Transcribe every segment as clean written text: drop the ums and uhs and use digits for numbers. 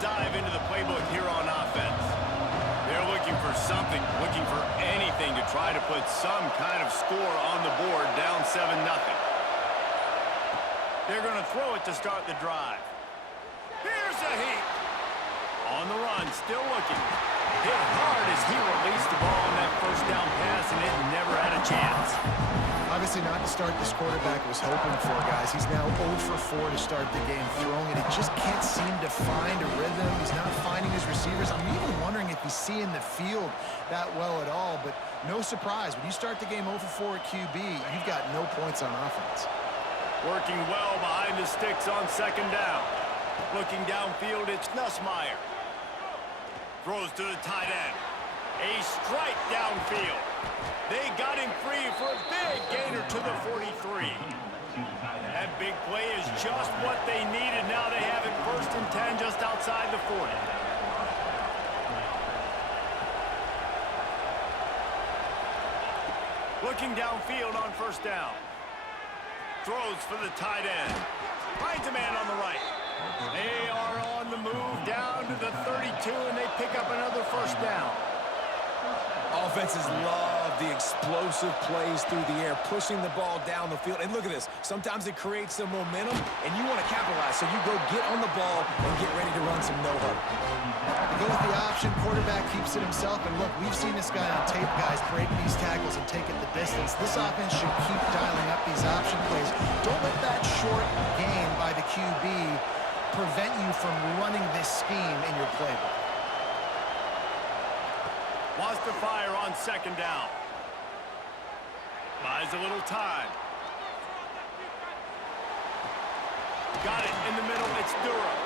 dive into the playbook here on offense. They're looking for something, looking for anything to try to put some kind of score on the board, down 7-0. They're going to throw it to start the drive. Here's a heat. On the run, still looking. Hit hard as he released the ball on that first down pass, and it never had a chance. Obviously not the start this quarterback was hoping for, guys. He's now 0 for 4 to start the game throwing it. He just can't seem to find a rhythm. He's not finding his receivers. I'm even wondering if he's seeing the field that well at all, but no surprise. When you start the game 0 for 4 at QB, you've got no points on offense. Working well behind the sticks on second down. Looking downfield, it's Nussmeier. Throws to the tight end. A strike downfield. They got him free for a big gainer to the 43. That big play is just what they needed. Now they have it 1st and 10 just outside the 40. Looking downfield on 1st down. Throws for the tight end. Finds a man on the right. They are on the move down to the 32, and they pick up another 1st down. Offenses love the explosive plays through the air, pushing the ball down the field. And look at this. Sometimes it creates some momentum, and you want to capitalize. So you go get on the ball and get ready to run some no-huddle. They go with the option. Quarterback keeps it himself. And look, we've seen this guy on tape, guys, break these tackles and take it the distance. This offense should keep dialing up these option plays. Don't let that short gain by the QB prevent you from running this scheme in your playbook. Wants to fire on 2nd down. Buys a little time. Got it in the middle. It's Durham.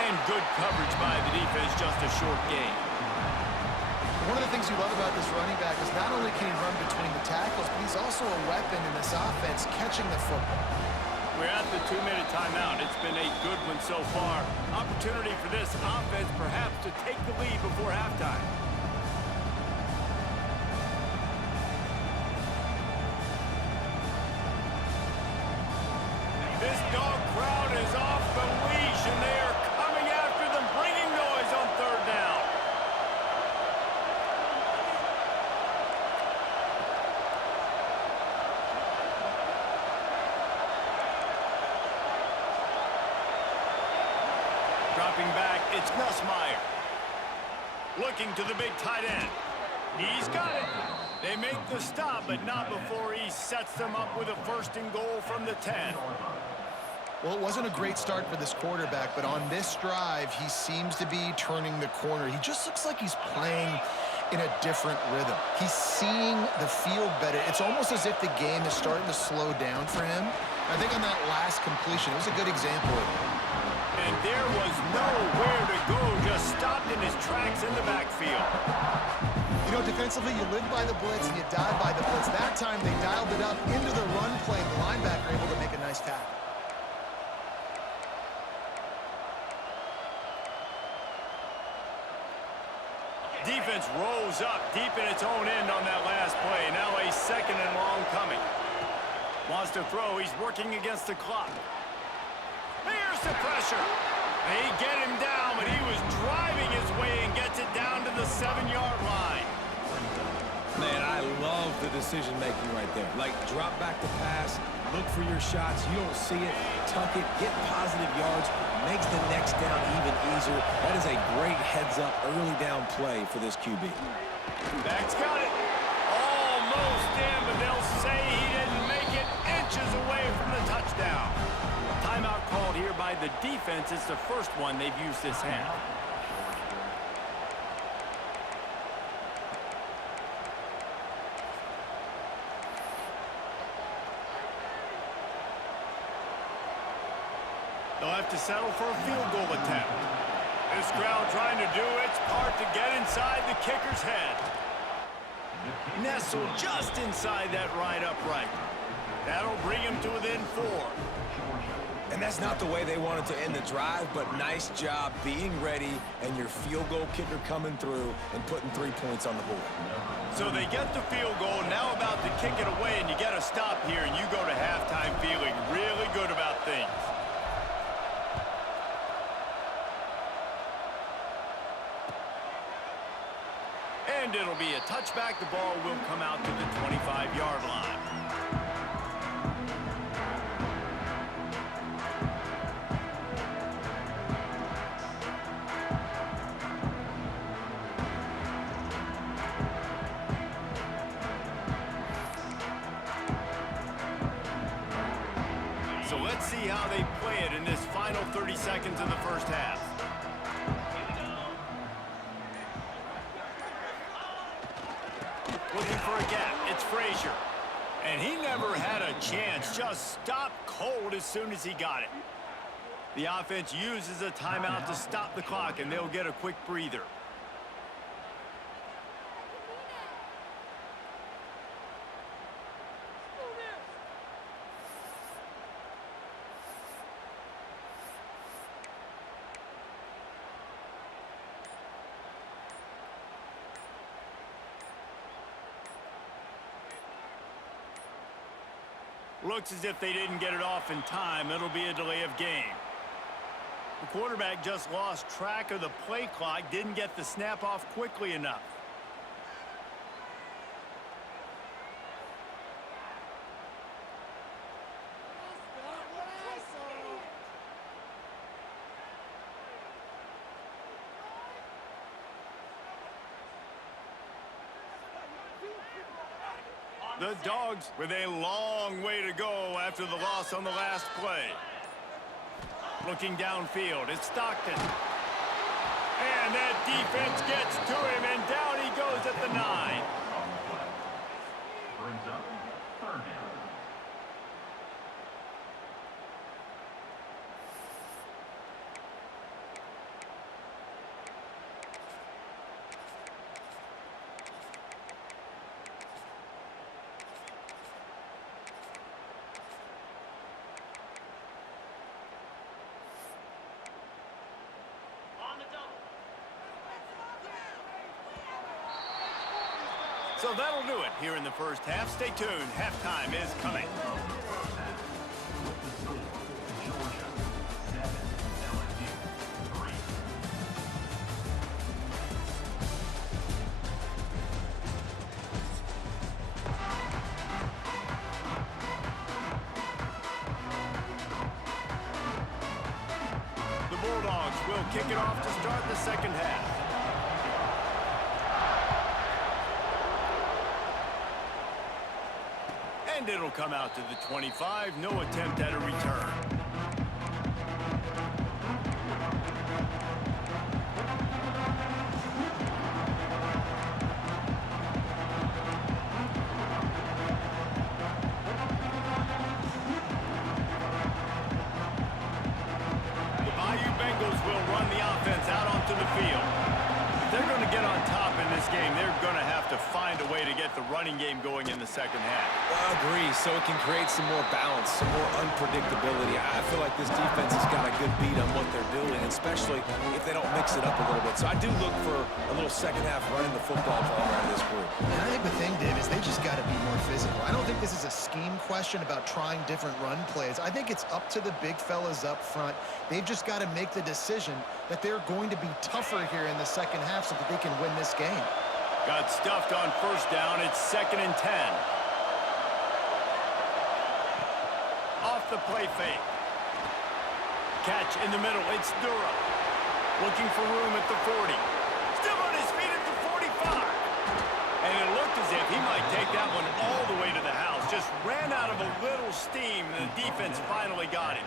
And good coverage by the defense, just a short gain. One of the things you love about this running back is not only can he run between the tackles, but he's also a weapon in this offense catching the football. We're at the 2-minute timeout. It's been a good one so far. Opportunity for this offense perhaps to take the lead before halftime. This dog crowd is off the leash, and they are coming after them, bringing noise on 3rd down. Dropping back, it's Nussmeier. Looking to the big tight end. He's got it. They make the stop, but not before he sets them up with a 1st and goal from the 10. Well, it wasn't a great start for this quarterback, but on this drive, he seems to be turning the corner. He just looks like he's playing in a different rhythm. He's seeing the field better. It's almost as if the game is starting to slow down for him. I think on that last completion, it was a good example of it. And there was nowhere to go, just stopped in his tracks in the backfield. You know, defensively, you live by the blitz and you die by the blitz. That time, they dialed it up into the run play. The linebacker able to make a nice tackle. Defense rose up deep in its own end on that last play. Now a 2nd and long coming. Wants to throw. He's working against the clock. Here's the pressure. They get him down, but he was driving his way and gets it down to the 7-yard line. Man, I love the decision-making right there. Like, drop back the pass, look for your shots. You don't see it, tuck it, get positive yards, makes the next down even easier. That is a great heads-up early down play for this QB. Back's got it. Almost in, but they'll say he didn't make it, inches away from the touchdown. Timeout called here by the defense. It's the first one they've used this half. They'll have to settle for a field goal attempt. This crowd trying to do its part to get inside the kicker's head. Nestled just inside that right upright. That'll bring him to within 4. And that's not the way they wanted to end the drive, but nice job being ready and your field goal kicker coming through and putting 3 points on the board. So they get the field goal, now about to kick it away, and you get a stop here, and you go to halftime feeling really good about things. And it'll be a touchback. The ball will come out to the 25-yard line. So let's see how they play it in this final 30 seconds of the first half. Looking for a gap. It's Frazier. And he never had a chance. Just stopped cold as soon as he got it. The offense uses a timeout to stop the clock, and they'll get a quick breather. Looks as if they didn't get it off in time. It'll be a delay of game. The quarterback just lost track of the play clock, didn't get the snap off quickly enough. The Dogs with a long way to go after the loss on the last play. Looking downfield, it's Stockton. And that defense gets to him, and down he goes at the 9. Brings up third down. So that'll do it here in the first half. Stay tuned. Halftime is coming. The Bulldogs will kick it off to start the second half. And it'll come out to the 25. No attempt at a return. The Bayou Bengals will run the offense out onto the field. If they're going to get on top in this game, they're going to have to find a way to get the running game going in the second half. I agree, so it can create some more balance, some more unpredictability. I feel like this defense has got a good beat on what they're doing, especially if they don't mix it up a little bit. So I do look for a little second half running the football ball out of this group. And I think the thing, Dave, is they just got to be more physical. I don't think this is a scheme question about trying different run plays. I think it's up to the big fellas up front. They've just got to make the decision that they're going to be tougher here in the second half so that they can win this game. Got stuffed on first down. It's 2nd and 10. Off the play fake. Catch in the middle. It's Durham. Looking for room at the 40. Still on his feet at the 45. And it looked as if he might take that one all the way to the house. Just ran out of a little steam, and the defense finally got him.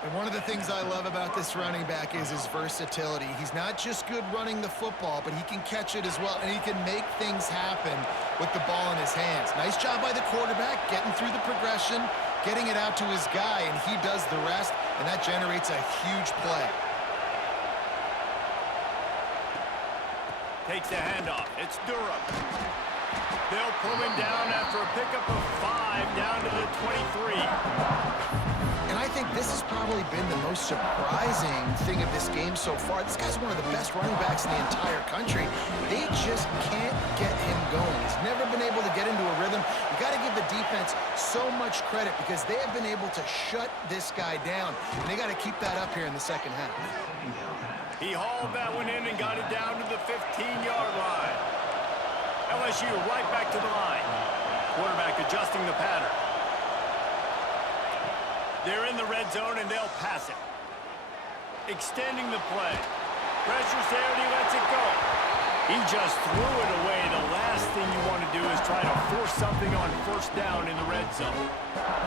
And one of the things I love about this running back is his versatility. He's not just good running the football, but he can catch it as well, and he can make things happen with the ball in his hands. Nice job by the quarterback, getting through the progression, getting it out to his guy, and he does the rest, and that generates a huge play. Takes the handoff. It's Durham. They'll pull him down after a pickup of 5 down to the 23. And I think this has probably been the most surprising thing of this game so far. This guy's one of the best running backs in the entire country. They just can't get him going. He's never been able to get into a rhythm. You got to give the defense so much credit because they have been able to shut this guy down. And they got to keep that up here in the second half. He hauled that one in and got it down to the 15-yard line. LSU right back to the line. Quarterback adjusting the pattern. They're in the red zone, and they'll pass it. Extending the play. Pressure's there, and he lets it go. He just threw it away. The last thing you want to do is try to force something on first down in the red zone.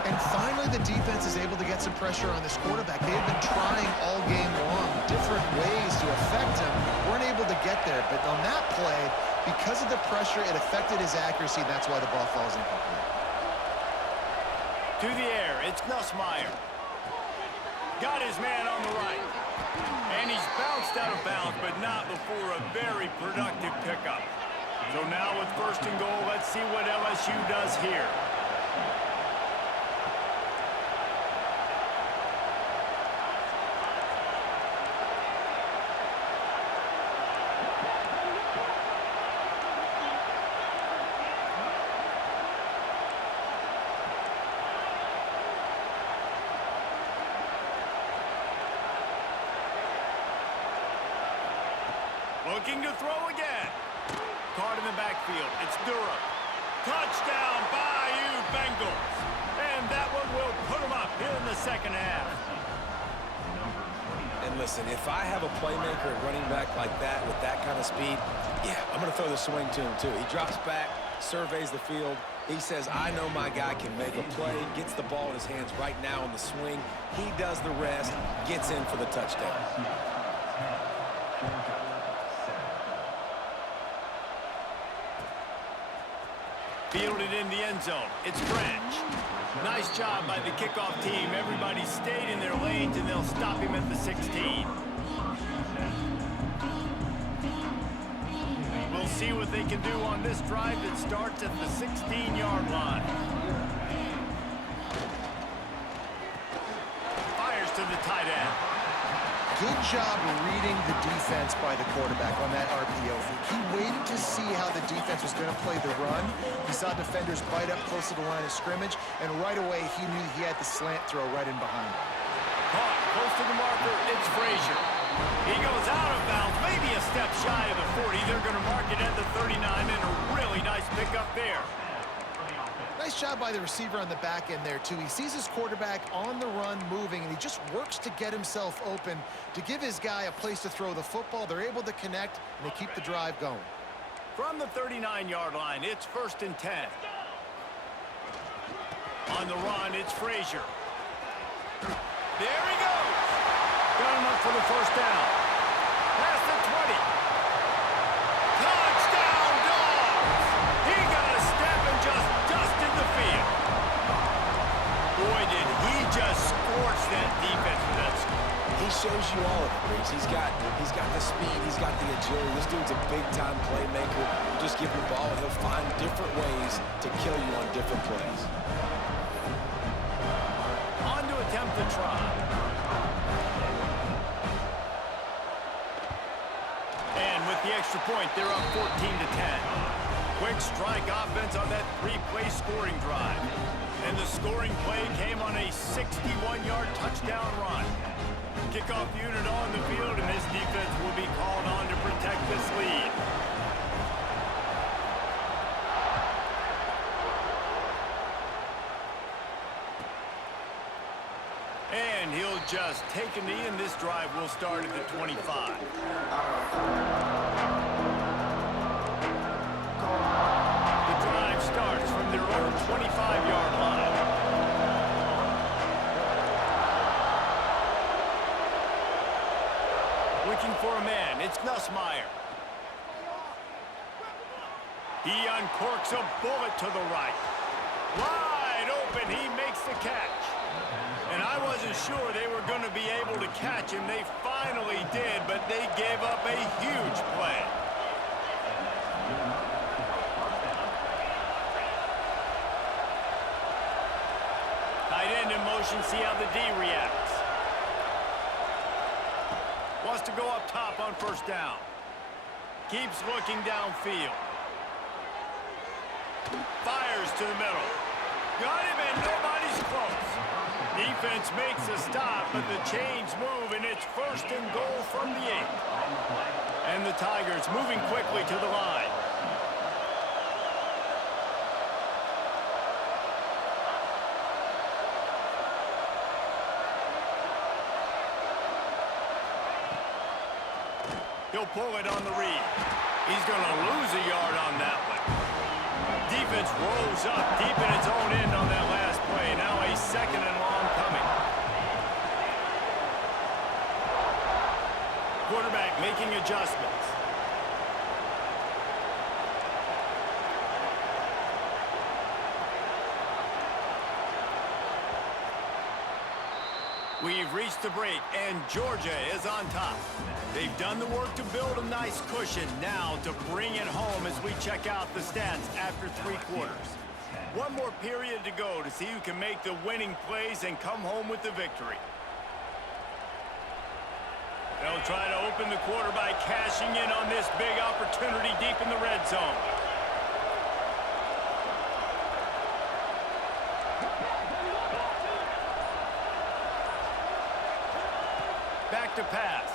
And finally, the defense is able to get some pressure on this quarterback. They have been trying all game long different ways to affect him. Weren't able to get there. But on that play, because of the pressure, it affected his accuracy. That's why the ball falls incomplete. To the air, it's Nussmeier. Got his man on the right. And he's bounced out of bounds, but not before a very productive pickup. So now with first and goal, let's see what LSU does here. Looking to throw again. Caught in the backfield. It's Durham. Touchdown, Bayou Bengals. And that one will put them up here in the second half. And listen, if I have a playmaker at running back like that with that kind of speed, yeah, I'm going to throw the swing to him too. He drops back, surveys the field. He says, I know my guy can make a play, gets the ball in his hands right now on the swing. He does the rest, gets in for the touchdown. Fielded in the end zone. It's French. Nice job by the kickoff team. Everybody stayed in their lanes, and they'll stop him at the 16. We'll see what they can do on this drive that starts at the 16-yard line. Fires to the tight end. Good job reading the defense by the quarterback on that RPO fake. He waited to see how the defense was going to play the run. He saw defenders bite up close to the line of scrimmage, and right away he knew he had the slant throw right in behind him. Caught close to the marker, it's Frazier. He goes out of bounds, maybe a step shy of the 40. They're going to mark it at the 39, and a really nice pickup there. Nice job by the receiver on the back end there, too. He sees his quarterback on the run moving, and he just works to get himself open to give his guy a place to throw the football. They're able to connect, and they keep the drive going. From the 39-yard line, it's 1st and 10. On the run, it's Frazier. There he goes. Got him up for the first down. Past the 20. Touchdown, Dogs! He got a step and just dusted the field. Boy, did he just scorch that defense for that score. He shows you all of it, Briggs. He's got the speed, he's got the agility. This dude's a big-time playmaker. You just give him the ball, and he'll find different ways to kill you on different plays. On to attempt the try. And with the extra point, they're up 14-10. Quick strike offense on that 3-play scoring drive. And the scoring play came on a 61-yard touchdown run. Kickoff unit on the field, and this defense will be called on to protect this lead. And he'll just take a knee, and this drive will start at the 25. The drive starts from their own 25-yard line. Looking for a man, it's Nussmeier. He uncorks a bullet to the right. Wide open, he makes the catch. And I wasn't sure they were going to be able to catch him. They finally did, but they gave up a huge play. Tight end in motion, see how the D reacts. Wants to go up top on first down. Keeps looking downfield. Fires to the middle. Got him, and nobody's close. Defense makes a stop, but the chains move, and it's 1st and goal from the 8. And the Tigers moving quickly to the line. He'll pull it on the read. He's going to lose a yard on that one. Defense rolls up deep in its own end on that last play. Now a second and long coming. Quarterback making adjustments. We've reached the break, and Georgia is on top. They've done the work to build a nice cushion. Now to bring it home as we check out the stats after 3 quarters. One more period to go to see who can make the winning plays and come home with the victory. They'll try to open the quarter by cashing in on this big opportunity deep in the red zone. Back to pass.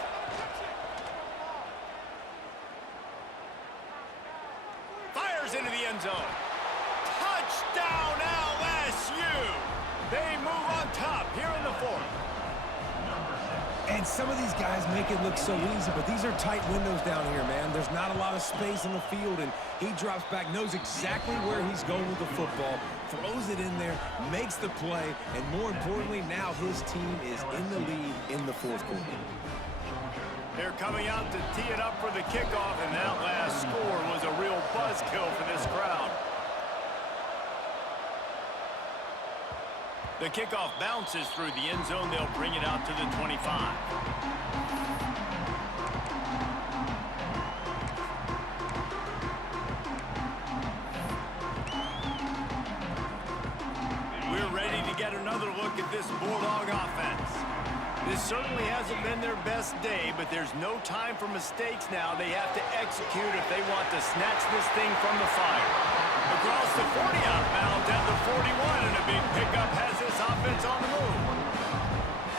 Fires into the end zone. Touchdown LSU! They move on top here in the 4th. And some of these guys make it look so easy, but these are tight windows down here, man. There's not a lot of space on the field, and he drops back, knows exactly where he's going with the football, throws it in there, makes the play, and more importantly, now his team is in the lead in the 4th quarter. They're coming out to tee it up for the kickoff, and that last score was a real buzzkill for this crowd. The kickoff bounces through the end zone. They'll bring it out to the 25. We're ready to get another look at this Bulldog offense. This certainly hasn't been their best day, but there's no time for mistakes now. They have to execute if they want to snatch this thing from the fire. Across the 40 outbound at the 41, and a big pickup has this offense on the move.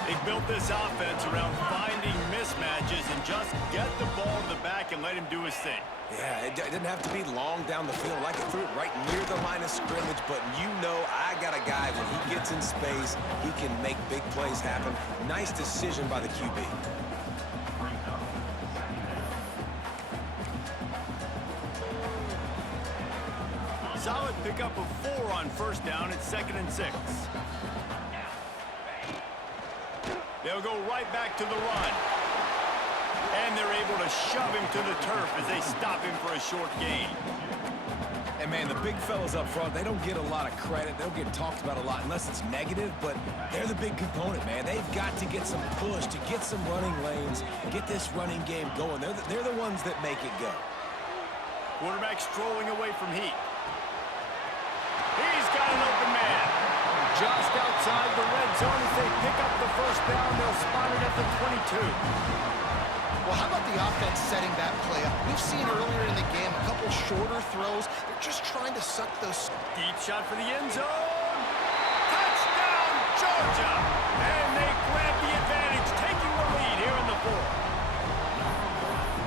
They built this offense around finding mismatches and just get the ball to the back and let him do his thing. Yeah, it didn't have to be long down the field. Like it threw it right near the line of scrimmage, but you know I got a guy, when he gets in space, he can make big plays happen. Nice decision by the QB. Solid pickup of 4 on first down. It's 2nd and 6. They'll go right back to the run. And they're able to shove him to the turf as they stop him for a short gain. And, man, the big fellas up front, they don't get a lot of credit. They don't get talked about a lot unless it's negative, but they're the big component, man. They've got to get some push, to get some running lanes, get this running game going. They're the ones that make it go. Quarterback strolling away from heat. He's got an open man. Just outside the red zone as they pick up the first down. They'll spot it at the 22. Well, how about the offense setting that play up? We've seen earlier in the game a couple shorter throws. They're just trying to suck those. Deep shot for the end zone. Touchdown, Georgia! And they grab the advantage, taking the lead here in the 4th.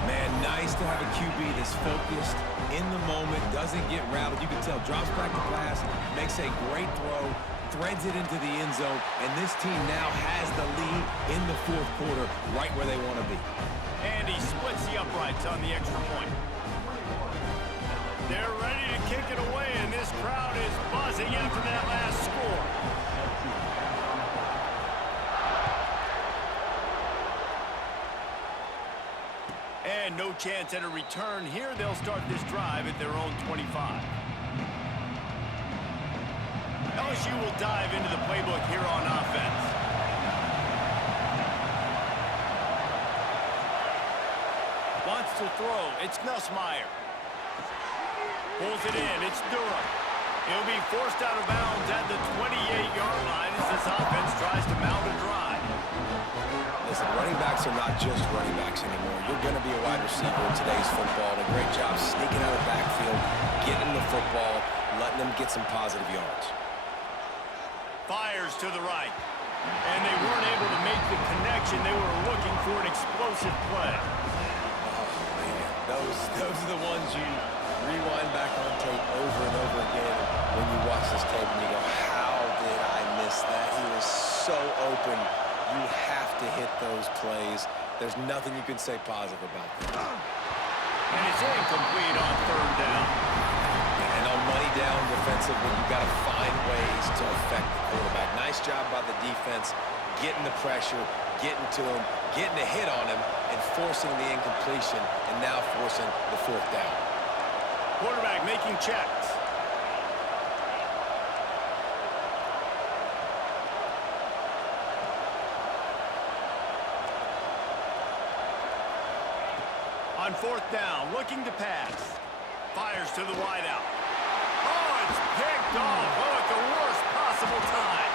Man, nice to have a QB that's focused, in the moment, doesn't get rattled. You can tell, drops back the pass, makes a great throw, threads it into the end zone, and this team now has the lead in the 4th quarter, right where they want to be. And he splits the uprights on the extra point. They're ready to kick it away, and this crowd is buzzing after that last score. And no chance at a return here. They'll start this drive at their own 25. LSU will dive into the playbook here on offense. Wants to throw. It's Nussmeier. Pulls it in. It's Durham. He'll be forced out of bounds at the 28-yard line as this offense tries to mount a drive. Listen, running backs are not just running backs anymore. You're going to be a wide receiver in today's football. And a great job sneaking out of the backfield, getting the football, letting them get some positive yards. Fires to the right. And they weren't able to make the connection. They were looking for an explosive play. Those are the ones you rewind back on tape over and over again when you watch this tape and you go, how did I miss that? He was so open. You have to to hit those plays. There's nothing you can say positive about that. And it's incomplete on third down. And on money down defensively, you got to find ways to affect the quarterback. Nice job by the defense, getting the pressure, getting to him, getting a hit on him, and forcing the incompletion, and now forcing the fourth down. Quarterback making checks. On fourth down, looking to pass. Fires to the wideout. Oh, it's picked off. Oh, at the worst possible time.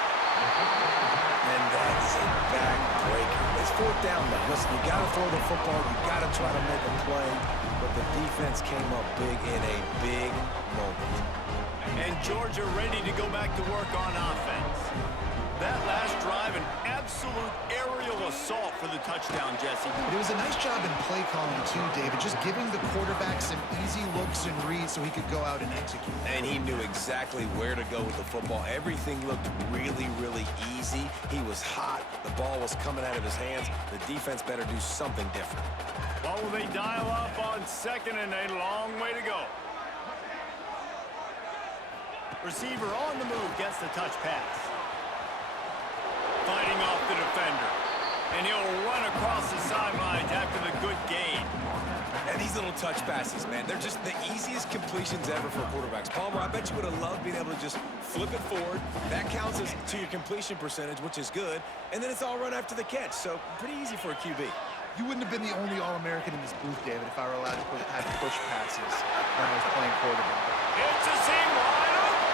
And that's a backbreaker. It's fourth down, though. Listen, you got to throw the football. You got to try to make a play. But the defense came up big in a big moment. And Georgia ready to go back to work on offense. That last drive, an absolute aerial assault for the touchdown, Jesse. But it was a nice job in play calling too, David, just giving the quarterback some easy looks and reads so he could go out and execute. And he knew exactly where to go with the football. Everything looked really, really easy. He was hot. The ball was coming out of his hands. The defense better do something different. Well, they dial up on second and a long way to go. Receiver on the move gets the touch pass. Fighting off the defender. And he'll run across the sidelines after the good gain. And these little touch passes, man, they're just the easiest completions ever for quarterbacks. Palmer, I bet you would have loved being able to just flip it forward. That counts as to your completion percentage, which is good. And then it's all run after the catch. So pretty easy for a QB. You wouldn't have been the only All-American in this booth, David, if I were allowed to have push passes when I was playing quarterback. It's a seam wide open.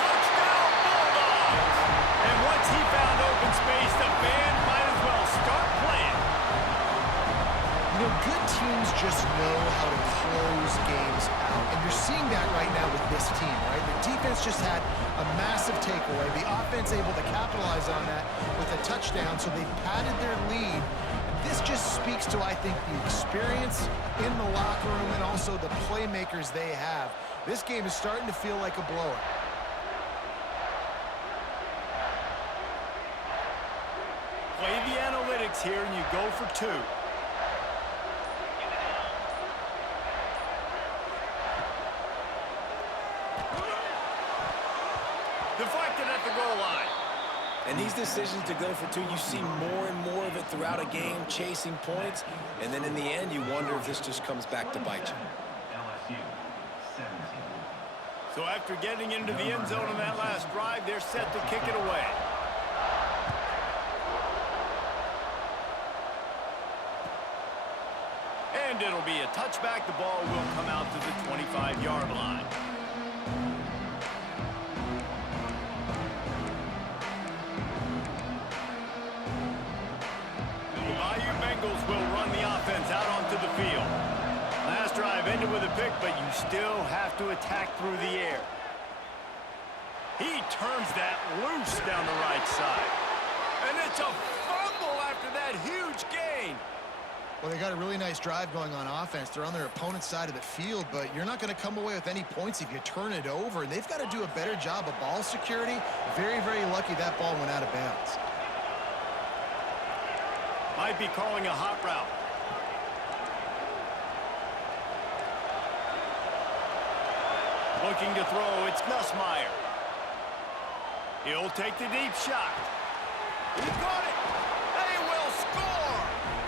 Touchdown Bulldogs. And once he found open space, the band might as well start playing. You know, good teams just know how to close games out. And you're seeing that right now with this team, right? The defense just had a massive takeaway. The offense able to capitalize on that with a touchdown, so they padded their lead. This just speaks to, I think, the experience in the locker room and also the playmakers they have. This game is starting to feel like a blowout. Play the analytics here and you go for two. Deflected at the goal line. And these decisions to go for two, you see more and more of it throughout a game, chasing points. And then in the end, you wonder if this just comes back to bite you. So after getting into the end zone in that last drive, they're set to kick it away. And it'll be a touchback. The ball will come out to the 25-yard line. Bengals will run the offense out onto the field. Last drive ended with a pick, but you still have to attack through the air. He turns that loose down the right side. And it's a fumble after that huge gain. Well, they got a really nice drive going on offense. They're on their opponent's side of the field, but you're not going to come away with any points if you turn it over. And they've got to do a better job of ball security. Very, very lucky that ball went out of bounds. Might be calling a hot route. Looking to throw, it's Nussmeier. He'll take the deep shot. He got it. They will score.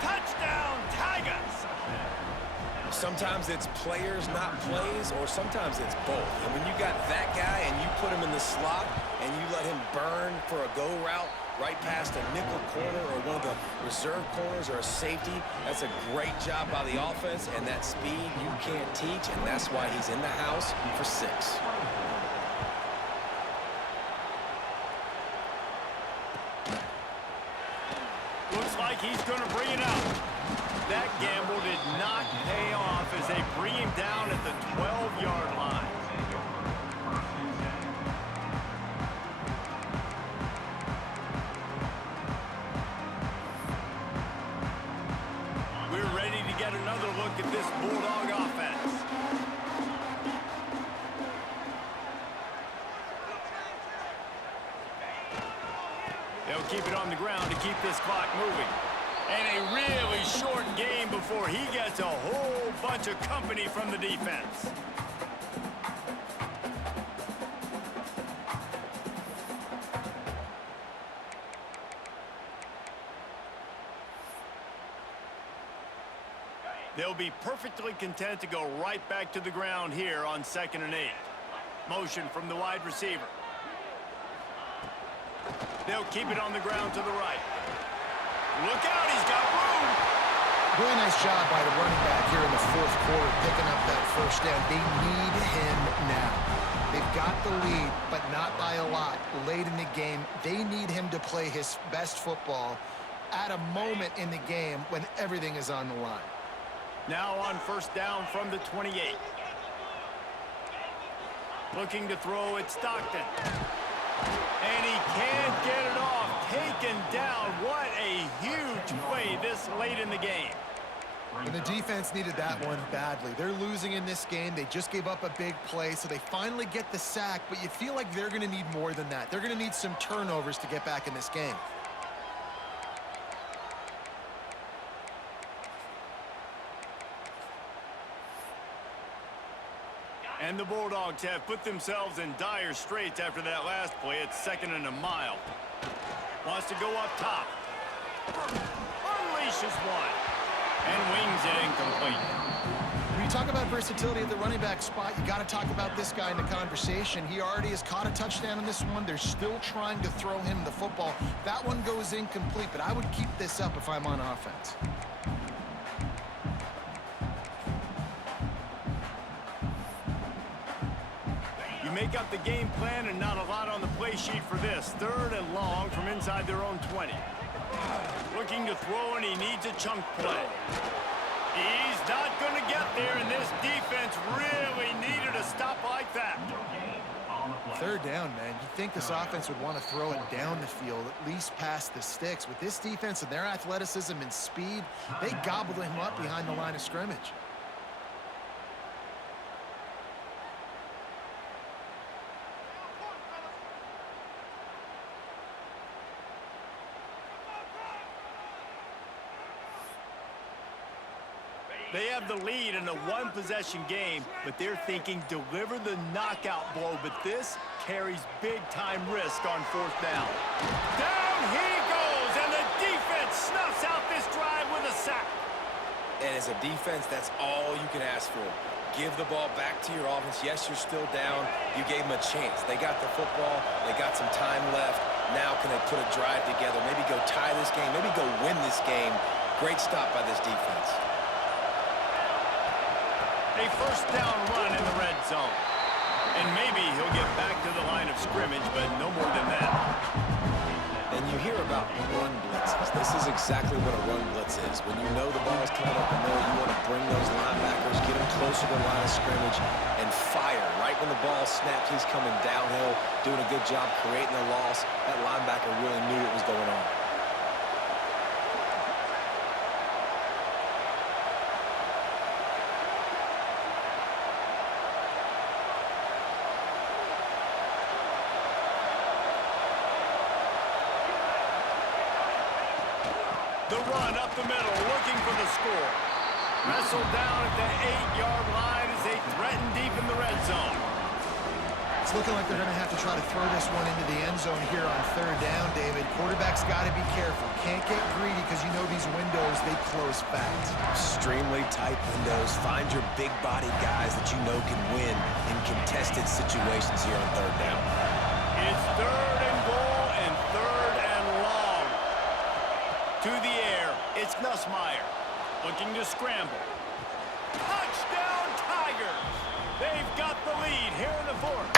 Touchdown, Tigers. Sometimes it's players, not plays, or sometimes it's both. And when you got that guy and you put him in the slot and you let him burn for a go route, right past a nickel corner or one of the reserve corners or a safety. That's a great job by the offense, and that speed you can't teach, and that's why he's in the house for 6. Looks like he's going to bring it out. That gamble did not pay off as they bring him down at the 12-yard line. Another look at this Bulldog offense. They'll keep it on the ground to keep keep this clock moving. And a really short game before he gets a whole bunch of company from the defense. They'll be perfectly content to go right back to the ground here on 2nd and 8. Motion from the wide receiver. They'll keep it on the ground to the right. Look out, he's got room. Really nice job by the running back here in the 4th quarter, picking up that first down. They need him now. They've got the lead, but not by a lot. Late in the game, they need him to play his best football at a moment in the game when everything is on the line. Now on 1st down from the 28. Looking to throw it, Stockton. And he can't get it off. Taken down. What a huge play this late in the game. And the defense needed that one badly. They're losing in this game. They just gave up a big play, so they finally get the sack, but you feel like they're going to need more than that. They're going to need some turnovers to get back in this game. And the Bulldogs have put themselves in dire straits after that last play. It's 2nd and a mile. Wants to go up top. Unleashes one. And wings it incomplete. When you talk about versatility at the running back spot, you got to talk about this guy in the conversation. He already has caught a touchdown in this one. They're still trying to throw him the football. That one goes incomplete, but I would keep this up if I'm on offense. You make up the game plan and not a lot on the play sheet for this. 3rd and long from inside their own 20. Looking to throw, and he needs a chunk play. He's not going to get there, and this defense really needed a stop like that. 3rd down, man. You'd think this offense would want to throw it down the field, at least past the sticks. With this defense and their athleticism and speed, they gobbled him up behind the line of scrimmage. They have the lead in a one-possession game, but they're thinking deliver the knockout blow, but this carries big-time risk on 4th down. Down he goes, and the defense snuffs out this drive with a sack. And as a defense, that's all you can ask for. Give the ball back to your offense. Yes, you're still down. You gave them a chance. They got the football. They got some time left. Now can they put a drive together? Maybe go tie this game. Maybe go win this game. Great stop by this defense. A 1st down run in the red zone. And maybe he'll get back to the line of scrimmage, but no more than that. And you hear about run blitzes. This is exactly what a run blitz is. When you know the ball's coming up the middle, you want to bring those linebackers, get them closer to the line of scrimmage, and fire. Right when the ball snaps, he's coming downhill, doing a good job creating a loss. That linebacker really knew what was going on. The run up the middle, looking for the score. Wrestled down at the 8-yard line as they threaten deep in the red zone. It's looking like they're going to have to try to throw this one into the end zone here on 3rd down, David. Quarterback's got to be careful. Can't get greedy because you know these windows, they close fast. Extremely tight windows. Find your big body guys that you know can win in contested situations here on 3rd down. It's 3rd and goal and 3rd and long. To the air, it's Nussmeier. Looking to scramble. Touchdown, Tigers! They've got the lead here in the 4th.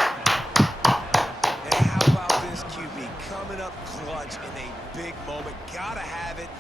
Hey, how about this QB coming up clutch in a big moment? Gotta have it.